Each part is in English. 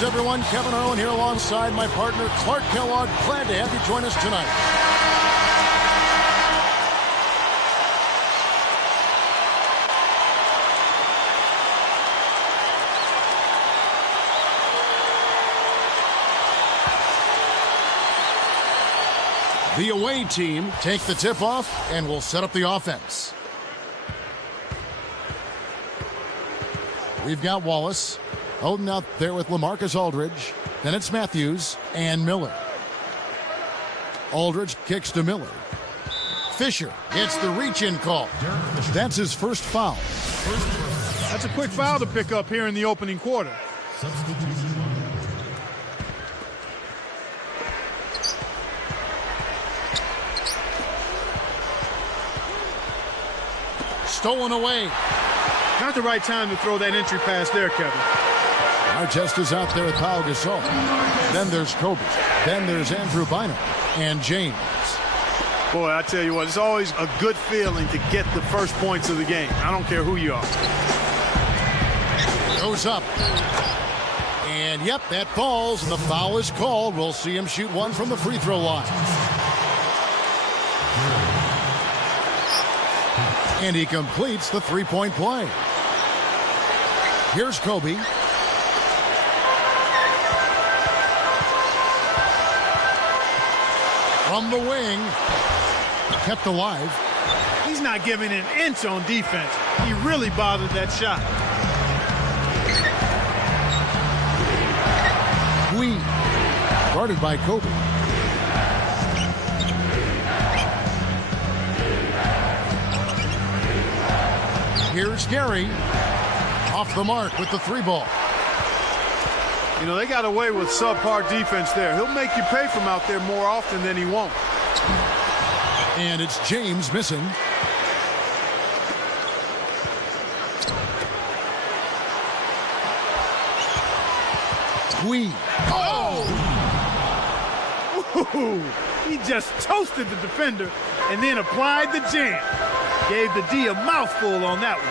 Greetings, everyone. Kevin Harlan here alongside my partner, Clark Kellogg. Glad to have you join us tonight. The away team take the tip-off and will set up the offense. We've got Wallace. Holding out there with LaMarcus Aldridge. Then it's Matthews and Miller. Aldridge kicks to Miller. Fisher gets the reach-in call. That's his first foul. That's a quick foul to pick up here in the opening quarter. Stolen away. Not the right time to throw that entry pass there, Kevin. Artest is out there with Pau Gasol. Then there's Kobe. Then there's Andrew Bynum and James. Boy, I tell you what, it's always a good feeling to get the first points of the game. I don't care who you are. Goes up. And, yep, that falls, and the foul is called. We'll see him shoot one from the free throw line. And he completes the three-point play. Here's Kobe. From the wing, kept alive. He's not giving an inch on defense. He really bothered that shot. Wee, guarded by Kobe. Here's Gary, off the mark with the three ball. You know, they got away with subpar defense there. He'll make you pay from out there more often than he won't. And it's James missing. Wee. Oh! Ooh, he just toasted the defender and then applied the jam. Gave the D a mouthful on that one.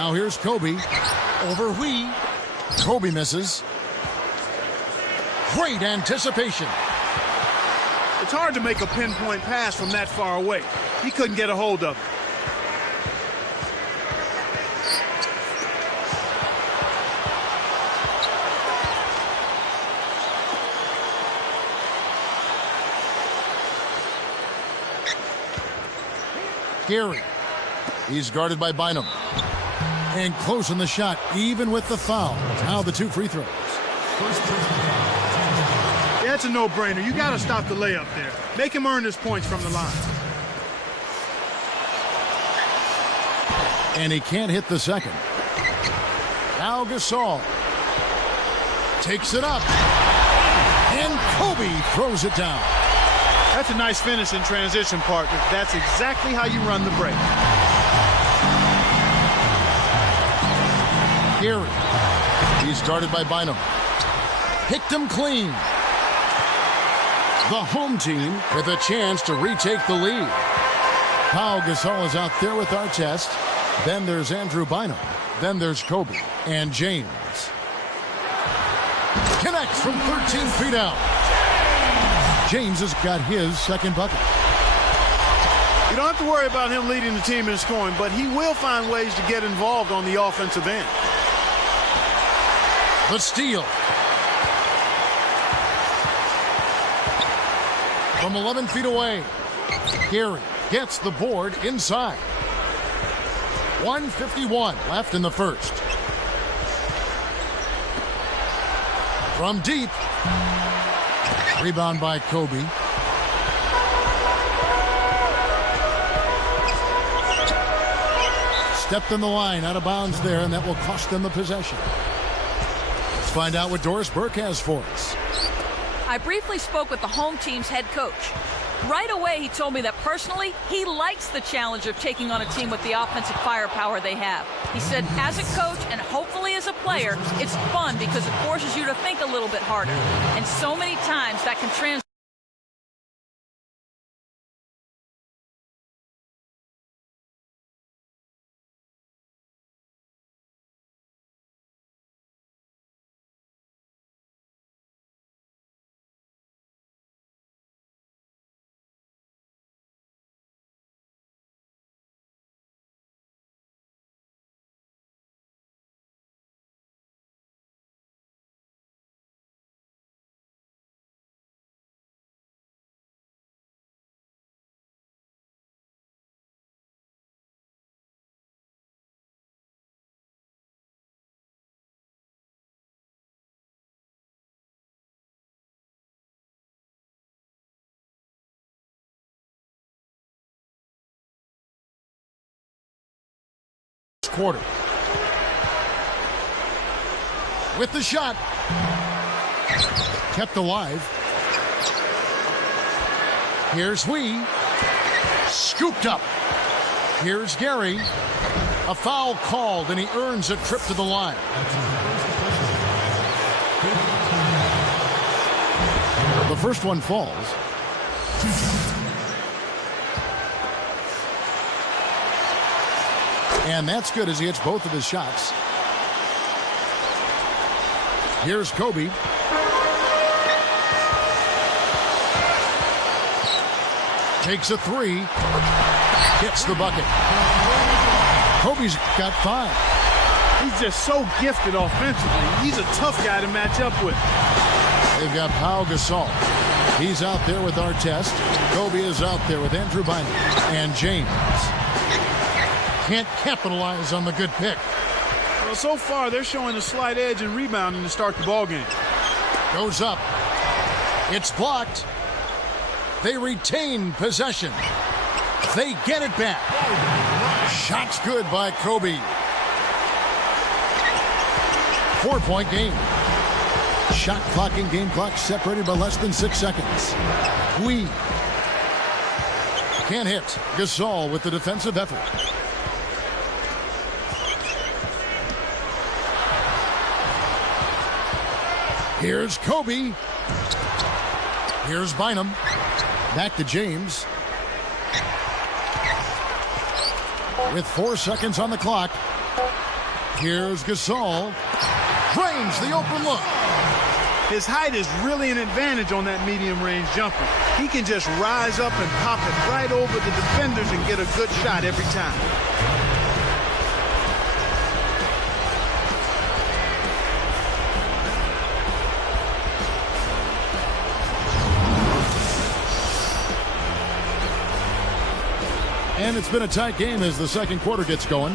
Now here's Kobe over Wee. Kobe misses. Great anticipation. It's hard to make a pinpoint pass from that far away. He couldn't get a hold of it. Gary. He's guarded by Bynum. And closing the shot, even with the foul. Now the two free throws. Yeah, it's a no-brainer. You got to stop the layup there. Make him earn his points from the line. And he can't hit the second. Now Gasol takes it up. And Kobe throws it down. That's a nice finish in transition, partner. That's exactly how you run the break. Gary. He's guarded by Bynum. Picked him clean. The home team with a chance to retake the lead. Pau Gasol is out there with Artest. Then there's Andrew Bynum. Then there's Kobe and James. Connects from 13 feet out. James has got his second bucket. You don't have to worry about him leading the team in scoring, but he will find ways to get involved on the offensive end. The steal. From 11 feet away, Gary gets the board inside. 1:51 left in the first. From deep. Rebound by Kobe. Stepped in the line, out of bounds there, and that will cost them the possession. Let's find out what Doris Burke has for us. I briefly spoke with the home team's head coach. Right away, he told me that personally, he likes the challenge of taking on a team with the offensive firepower they have. He said, as a coach and hopefully as a player, it's fun because it forces you to think a little bit harder. And so many times that can translate quarter. With the shot. Kept alive. Here's Wee. Scooped up. Here's Gary. A foul called, and he earns a trip to the line. The first one falls. And that's good as he hits both of his shots. Here's Kobe. Takes a three. Hits the bucket. Kobe's got 5. He's just so gifted offensively. He's a tough guy to match up with. They've got Pau Gasol. He's out there with Artest. Kobe is out there with Andrew Bynum. And James can't capitalize on the good pick. Well, so far they're showing a slight edge in rebounding to start the ball game. Goes up. It's blocked. They retain possession. They get it back. Shot's good by Kobe. 4-point game. Shot clock and game clock separated by less than 6 seconds. Wee can't hit. Gasol with the defensive effort. Here's Kobe. Here's Bynum. Back to James. With 4 seconds on the clock. Here's Gasol. Drains the open look. His height is really an advantage on that medium-range jumper. He can just rise up and pop it right over the defenders and get a good shot every time. And it's been a tight game as the second quarter gets going.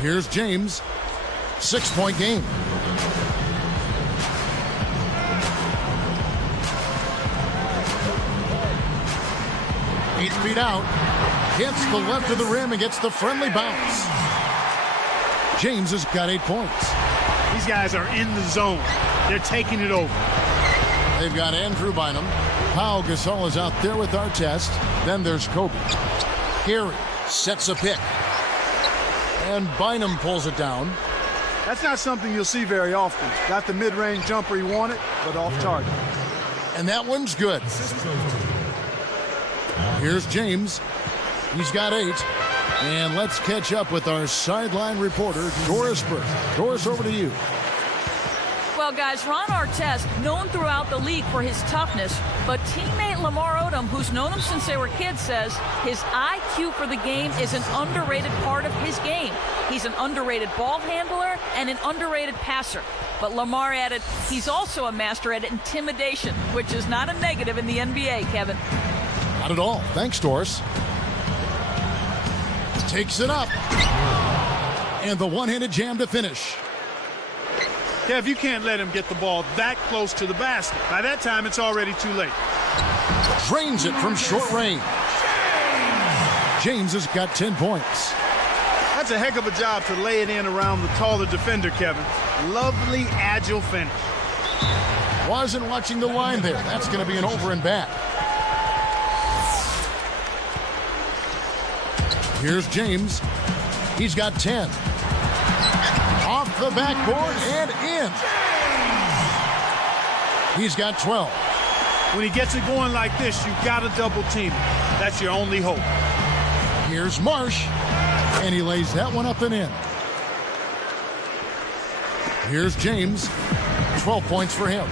Here's James. 6-point game. Eight feet out. Hits the left of the rim and gets the friendly bounce. James has got 8 points. These guys are in the zone. They're taking it over. They've got Andrew Bynum. Pau Gasol is out there with Artest. Then there's Kobe. Gary sets a pick. And Bynum pulls it down. That's not something you'll see very often. Got the mid-range jumper he wanted, but off target. And that one's good. Here's James. He's got 8. And let's catch up with our sideline reporter, Doris Burke. Doris, over to you. Well, guys, Ron Artest, known throughout the league for his toughness, but teammate Lamar Odom, who's known him since they were kids, says his IQ for the game is an underrated part of his game. He's an underrated ball handler and an underrated passer. But Lamar added, he's also a master at intimidation, which is not a negative in the NBA, Kevin. Not at all. Thanks, Doris. Takes it up. And the one-handed jam to finish. Kev, you can't let him get the ball that close to the basket. By that time, it's already too late. Drains it from short range. James has got 10 points. That's a heck of a job to lay it in around the taller defender, Kevin. Lovely, agile finish. Wasn't watching the line there. That's going to be an over and back. Here's James. He's got 10. Off the backboard and in. He's got 12. When he gets it going like this, you've got to double team him. That's your only hope. Here's Marsh. And he lays that one up and in. Here's James. 12 points for him.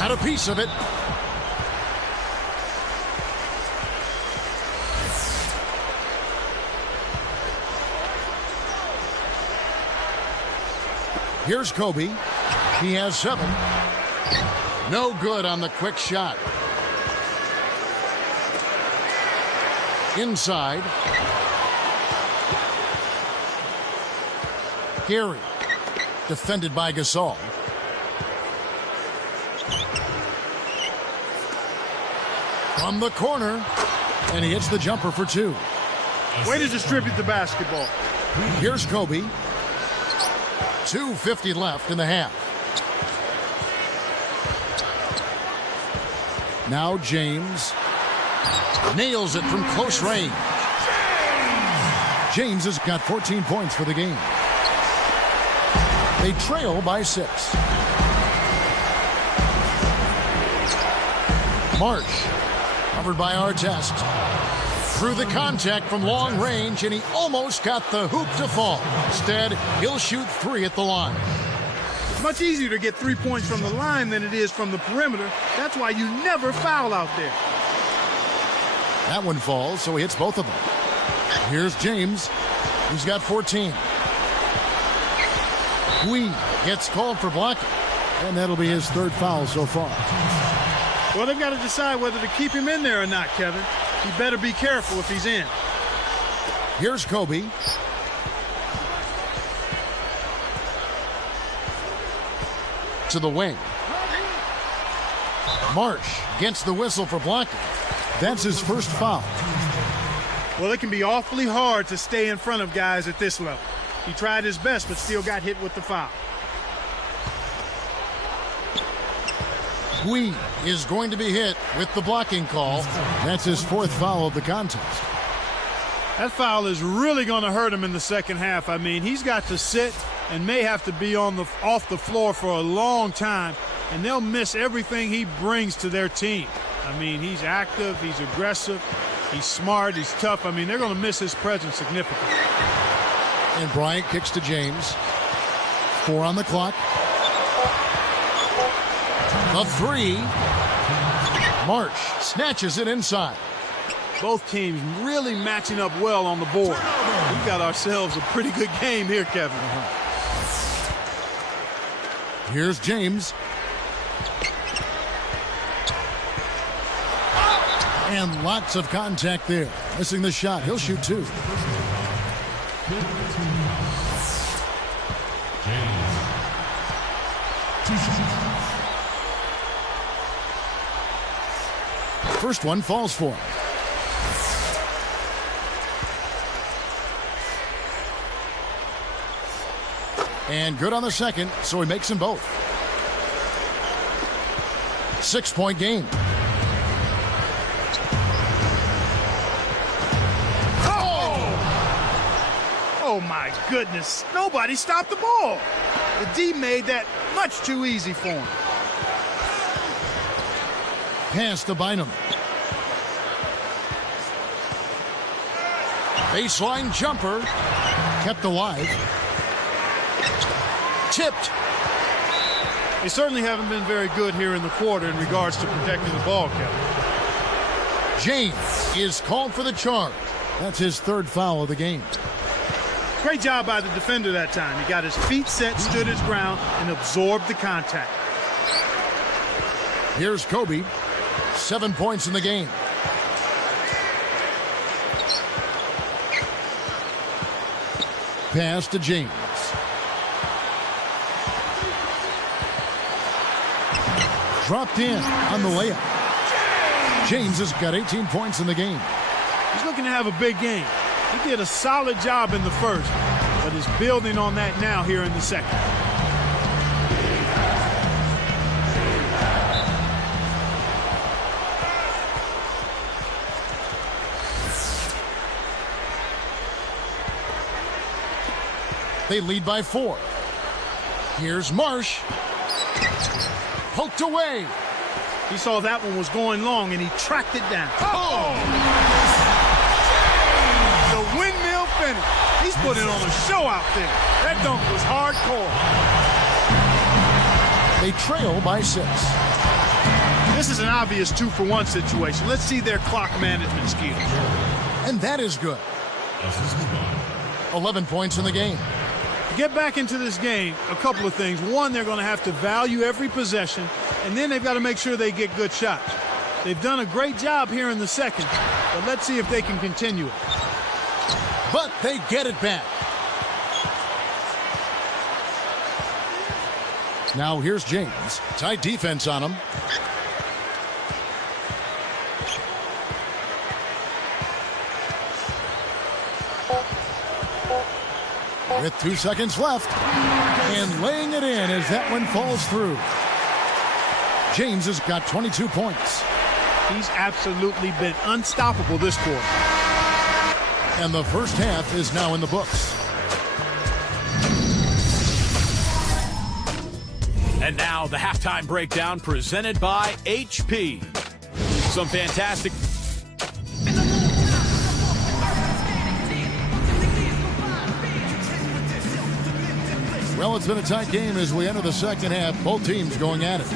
Had a piece of it. Here's Kobe. He has 7. No good on the quick shot. Inside. Gary. Defended by Gasol. From the corner, and he hits the jumper for two. Way to distribute the basketball. Here's Kobe. 2:50 left in the half. Now James nails it from close range. James has got 14 points for the game. They trail by 6. Marsh, covered by Artest. Through the contact from long range, and he almost got the hoop to fall. Instead, he'll shoot 3 at the line. It's much easier to get 3 points from the line than it is from the perimeter. That's why you never foul out there. That one falls, so he hits both of them. Here's James. He's got 14. Wee gets called for blocking, and that'll be his 3rd foul so far. Well, they've got to decide whether to keep him in there or not, Kevin. He better be careful if he's in. Here's Kobe. To the wing. Marsh gets the whistle for blocking. That's his 1st foul. Well, it can be awfully hard to stay in front of guys at this level. He tried his best, but still got hit with the foul. Wee is going to be hit with the blocking call. That's his 4th foul of the contest. That foul is really going to hurt him in the second half. I mean, he's got to sit and may have to be off the floor for a long time, and they'll miss everything he brings to their team. I mean, he's active, he's aggressive, he's smart, he's tough. I mean, they're going to miss his presence significantly. And Bryant kicks to James. 4 on the clock. The 3. Marsh snatches it inside. Both teams really matching up well on the board. We got ourselves a pretty good game here, Kevin. Here's James. And lots of contact there. Missing the shot. He'll shoot 2. First one falls for him. And good on the second, so he makes them both. 6-point game. Oh, my goodness. Nobody stopped the ball. The D made that much too easy for him. Pass to Bynum. Baseline jumper. Kept alive. Tipped. They certainly haven't been very good here in the quarter in regards to protecting the ball, Kevin. James is called for the charge. That's his 3rd foul of the game. Great job by the defender that time. He got his feet set, stood his ground, and absorbed the contact. Here's Kobe. 7 points in the game. Pass to James. Dropped in on the layup. James has got 18 points in the game. He's looking to have a big game. He did a solid job in the first, but is building on that now here in the second. They lead by 4. Here's Marsh. Poked away. He saw that one was going long, and he tracked it down. Oh! The windmill finish. He's putting on a show out there. That dunk was hardcore. They trail by 6. This is an obvious 2-for-1 situation. Let's see their clock management skills. And that is good. 11 points in the game. To get back into this game, a couple of things. One, they're going to have to value every possession, and then they've got to make sure they get good shots. They've done a great job here in the second, but let's see if they can continue it. But they get it back. Now here's James. Tight defense on him. with 2 seconds left. And laying it in as that one falls through. James has got 22 points. He's absolutely been unstoppable this quarter. And the first half is now in the books. And now the halftime breakdown presented by HP. Some fantastic. Well, it's been a tight game as we enter the second half. Both teams going at it.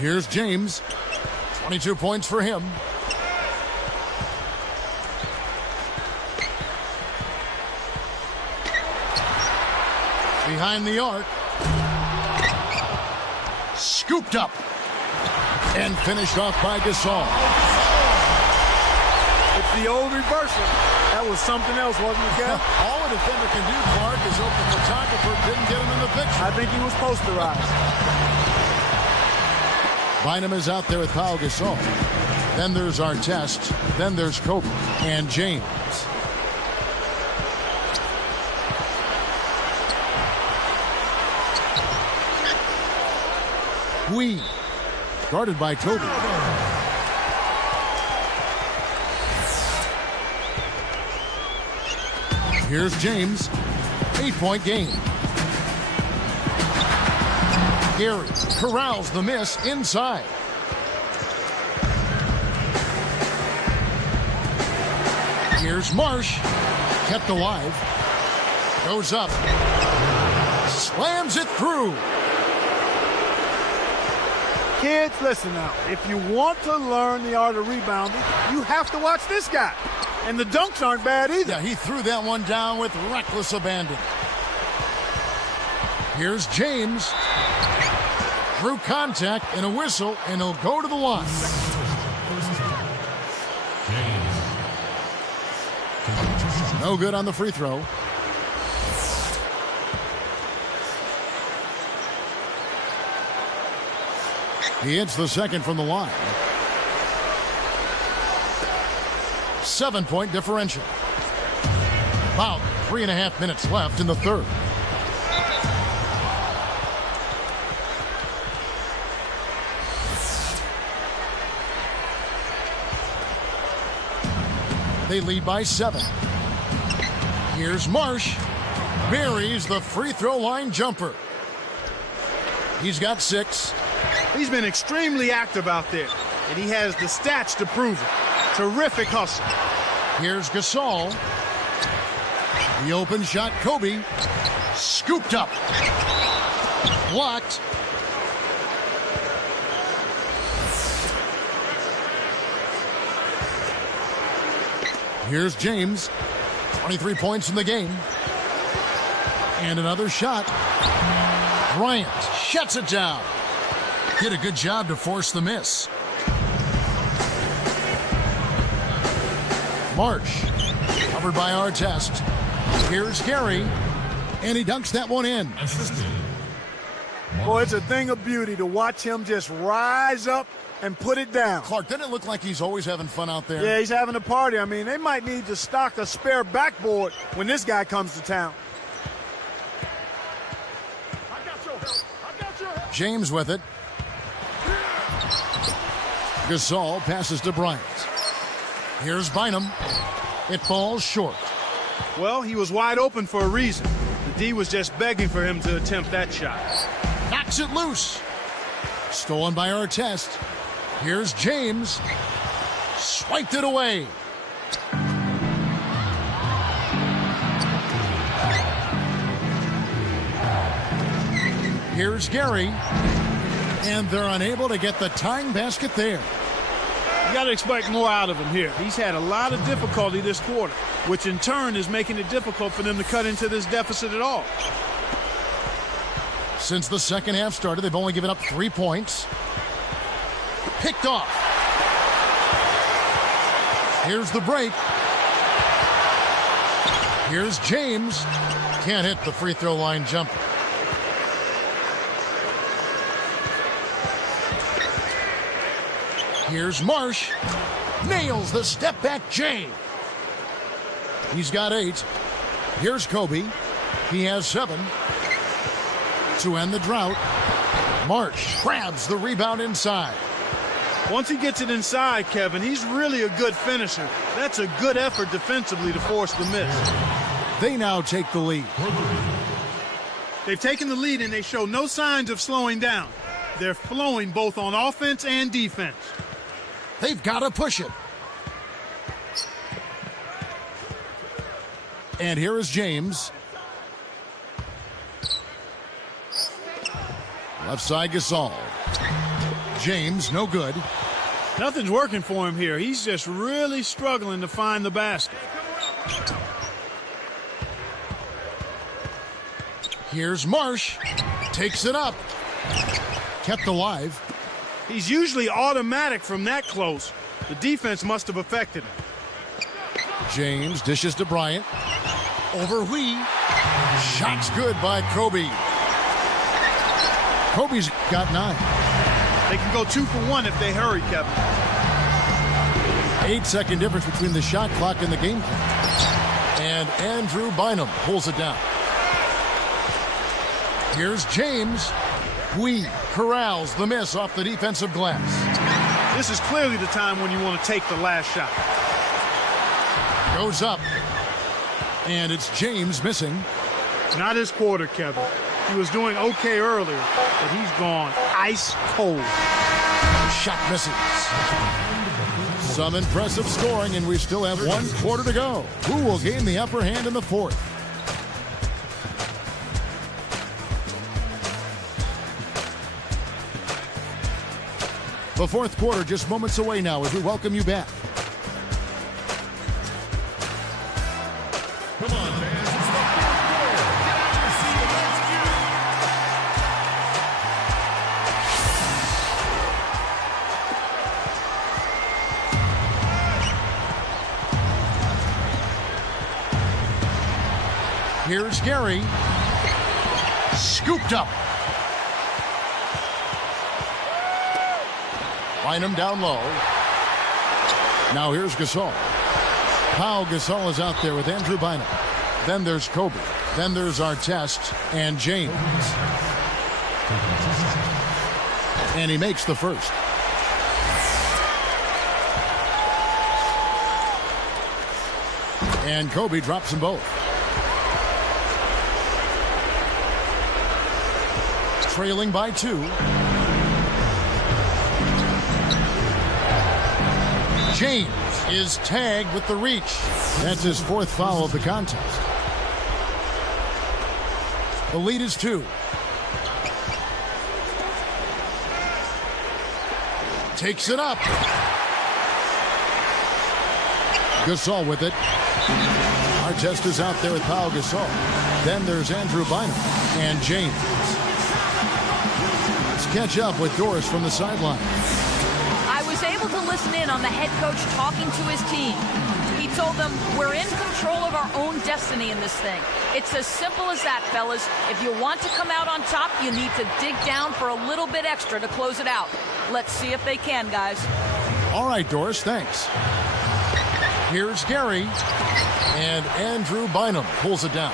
Here's James. 22 points for him. Behind the arc. Scooped up. And finished off by Gasol. It's the old reversal. That was something else, wasn't it, Kev? All a defender can do, Clark, is open photographer didn't get him in the picture. I think he was posterized. Bynum is out there with Pau Gasol. Then there's Artest. Then there's Kobe and James. Wee, guarded by Kobe. Here's James. 8-point game. Gary corrals the miss inside. Here's Marsh. Kept alive. Goes up. Slams it through. Kids, listen now. If you want to learn the art of rebounding, you have to watch this guy. And the dunks aren't bad either. Yeah, he threw that one down with reckless abandon. Here's James. Through contact and a whistle, and he'll go to the line. No good on the free throw. He hits the second from the line. 7-point differential. About 3.5 minutes left in the third. They lead by 7. Here's Marsh. Buries the free throw line jumper. He's got 6. He's been extremely active out there, and he has the stats to prove it. Terrific hustle. Here's Gasol. The open shot, Kobe. Scooped up. Blocked. Here's James. 23 points in the game. And another shot. Bryant shuts it down. Did a good job to force the miss. Marsh, covered by Artest. Here's Gary, and he dunks that one in. Boy, it's a thing of beauty to watch him just rise up and put it down. Clark, doesn't it look like he's always having fun out there? Yeah, he's having a party. I mean, they might need to stock a spare backboard when this guy comes to town. James with it. Gasol passes to Bryant. Here's Bynum. It falls short. Well, he was wide open for a reason. The D was just begging for him to attempt that shot. Knocks it loose. Stolen by Artest. Here's James. Swiped it away. Here's Gary. And they're unable to get the tying basket there. You got to expect more out of him here. He's had a lot of difficulty this quarter, which in turn is making it difficult for them to cut into this deficit at all. Since the second half started, they've only given up 3 points. Picked off. Here's the break. Here's James. Can't hit the free throw line jumper. Here's Marsh. Nails the step-back J. He's got 8. Here's Kobe. He has 7. To end the drought, Marsh grabs the rebound inside. Once he gets it inside, Kevin, he's really a good finisher. That's a good effort defensively to force the miss. They now take the lead. They've taken the lead and they show no signs of slowing down. They're flowing both on offense and defense. They've got to push it. And here is James. Left side Gasol. James, no good. Nothing's working for him here. He's just really struggling to find the basket. Here's Marsh. Takes it up. Kept alive. He's usually automatic from that close. The defense must have affected him. James dishes to Bryant. Over Wee. Shot's good by Kobe. Kobe's got 9. They can go 2 for 1 if they hurry, Kevin. 8-second difference between the shot clock and the game clock. And Andrew Bynum pulls it down. Here's James. Wee corrals the miss off the defensive glass. This is clearly the time when you want to take the last shot. Goes up. And it's James missing. Not his quarter, Kevin. He was doing okay earlier, but he's gone ice cold. Shot misses. Some impressive scoring, and we still have 1 quarter to go. Who will gain the upper hand in the 4th? The 4th quarter just moments away now as we welcome you back. Come on, fans. It's the 4th quarter. Get out your seat and let's get it. Here's Gary. Scooped up. Bynum down low. Now here's Gasol. Pau Gasol is out there with Andrew Bynum. Then there's Kobe. Then there's Artest and James. And he makes the first. And Kobe drops them both. Trailing by 2. James is tagged with the reach. That's his 4th foul of the contest. The lead is 2. Takes it up. Gasol with it. Artest is out there with Pau Gasol. Then there's Andrew Bynum and James. Let's catch up with Doris from the sideline. I was able to listen in on the head coach talking to his team. He told them, we're in control of our own destiny in this thing. It's as simple as that, fellas. If you want to come out on top, you need to dig down for a little bit extra to close it out. Let's see if they can, guys. All right, Doris, thanks. Here's Gary. And Andrew Bynum pulls it down.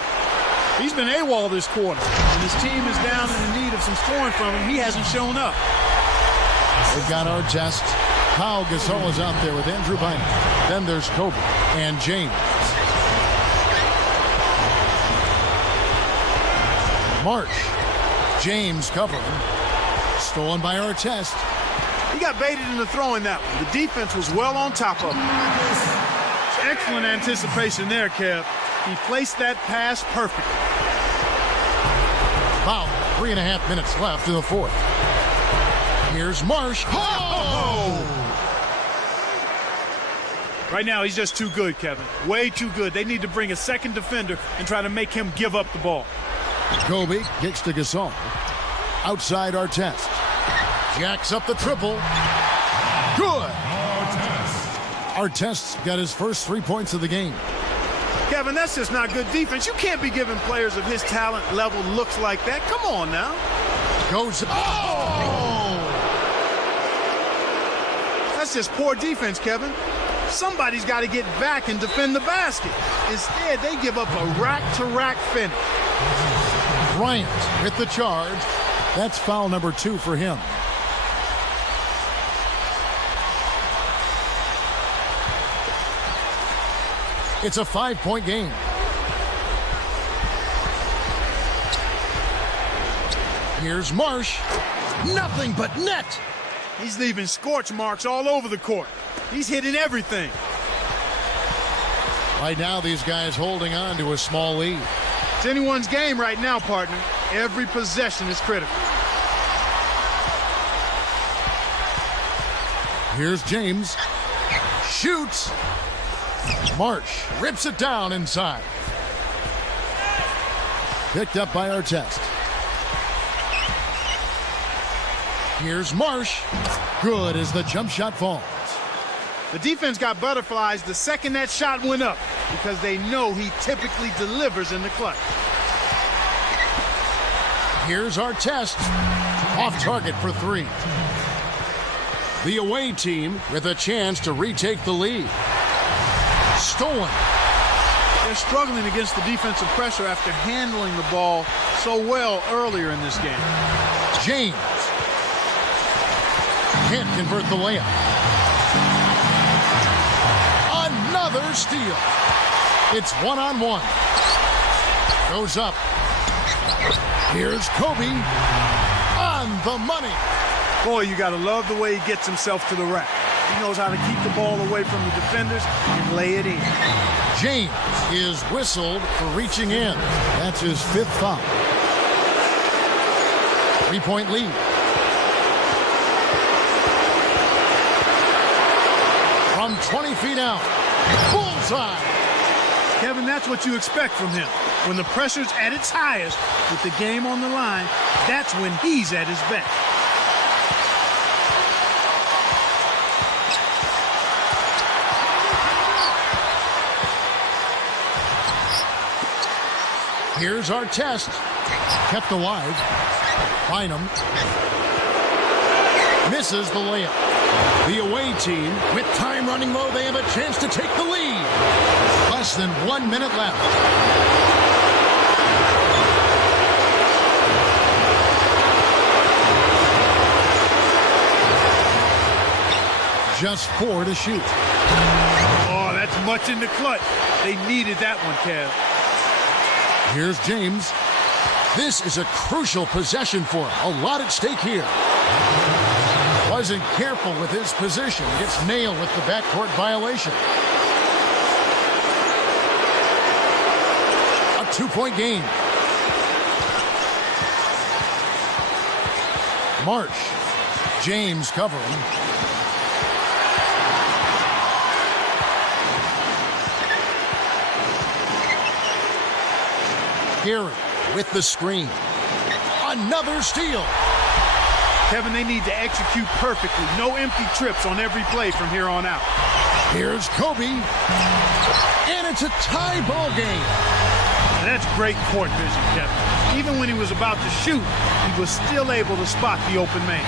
He's been AWOL this quarter, and his team is down and in need of some scoring from him. He hasn't shown up. We've got Artest. Pau Gasol is out there with Andrew Bynum. Then there's Kobe and James. Marsh. James covering. Stolen by Artest. He got baited into throwing that one. The defense was well on top of him. Excellent anticipation there, Kev. He placed that pass perfectly. About 3.5 minutes left in the 4th. Here's Marsh. Oh! Right now, he's just too good, Kevin. Way too good. They need to bring a second defender and try to make him give up the ball. Kobe kicks to Gasol. Outside Artest. Jacks up the triple. Good. Artest's got his first 3 points of the game. Kevin, that's just not good defense. You can't be giving players of his talent level looks like that. Come on now. Goes. Oh! That's just poor defense, Kevin. Somebody's got to get back and defend the basket. Instead, they give up a rack-to-rack finish. Bryant with the charge. That's foul number 2 for him. It's a 5-point game. Here's Marsh. Nothing but net. He's leaving scorch marks all over the court. He's hitting everything. Right now, these guys holding on to a small lead. It's anyone's game right now, partner. Every possession is critical. Here's James. Shoots. Marsh rips it down inside. Picked up by Artest. Here's Marsh. Good as the jump shot falls. The defense got butterflies the second that shot went up because they know he typically delivers in the clutch. Here's Artest. Off target for 3. The away team with a chance to retake the lead. Stolen. They're struggling against the defensive pressure after handling the ball so well earlier in this game. James. Can't convert the layup. Another steal. It's 1-on-1. Goes up. Here's Kobe. On the money. Boy, you got to love the way he gets himself to the rack. He knows how to keep the ball away from the defenders and lay it in. James is whistled for reaching in. That's his 5th foul. 3-point lead. From 20 feet out. Bullseye. Kevin, that's what you expect from him. When the pressure's at its highest, with the game on the line, that's when he's at his best. Here's Artest. Kept alive. Bynum. Misses the layup. The away team, with time running low, they have a chance to take the lead. Less than 1 minute left. Just 4 to shoot. Oh, that's much in the clutch. They needed that one, Kev. Here's James. This is a crucial possession for him. A lot at stake here. Wasn't careful with his position. Gets nailed with the backcourt violation. A 2-point game. Marsh. James covering. Gary with the screen. Another steal. Kevin, they need to execute perfectly. No empty trips on every play from here on out. Here's Kobe. And it's a tie ball game. That's great court vision, Kevin. Even when he was about to shoot, he was still able to spot the open man.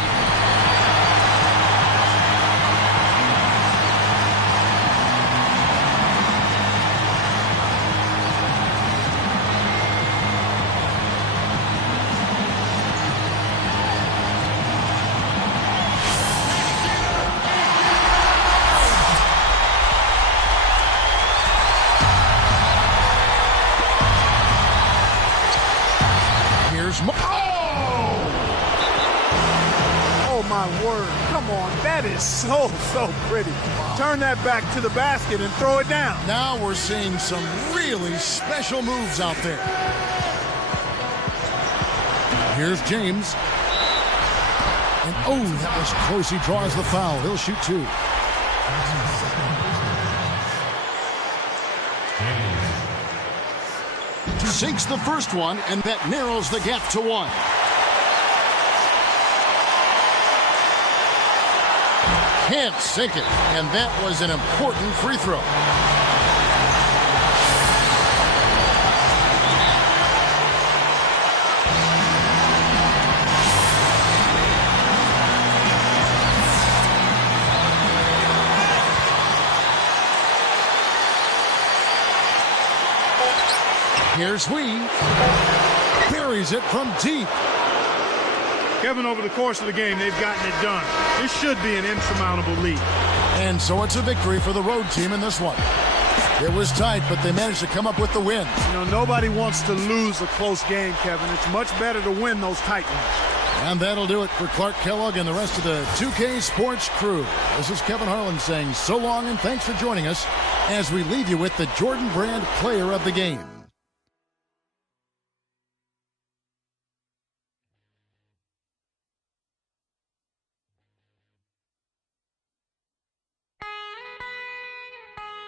Oh, my word. Come on. That is so pretty. Turn that back to the basket and throw it down. Now we're seeing some really special moves out there. Here's James. And oh, that was close. He draws the foul. He'll shoot 2. Sinks the first one, and that narrows the gap to 1. Can't sink it, and that was an important free throw. Here's Hui. Buries it from deep. Kevin, over the course of the game, they've gotten it done. This should be an insurmountable lead. And so it's a victory for the road team in this one. It was tight, but they managed to come up with the win. You know, nobody wants to lose a close game, Kevin. It's much better to win those tight ones. And that'll do it for Clark Kellogg and the rest of the 2K Sports crew. This is Kevin Harlan saying so long and thanks for joining us as we leave you with the Jordan Brand Player of the Game.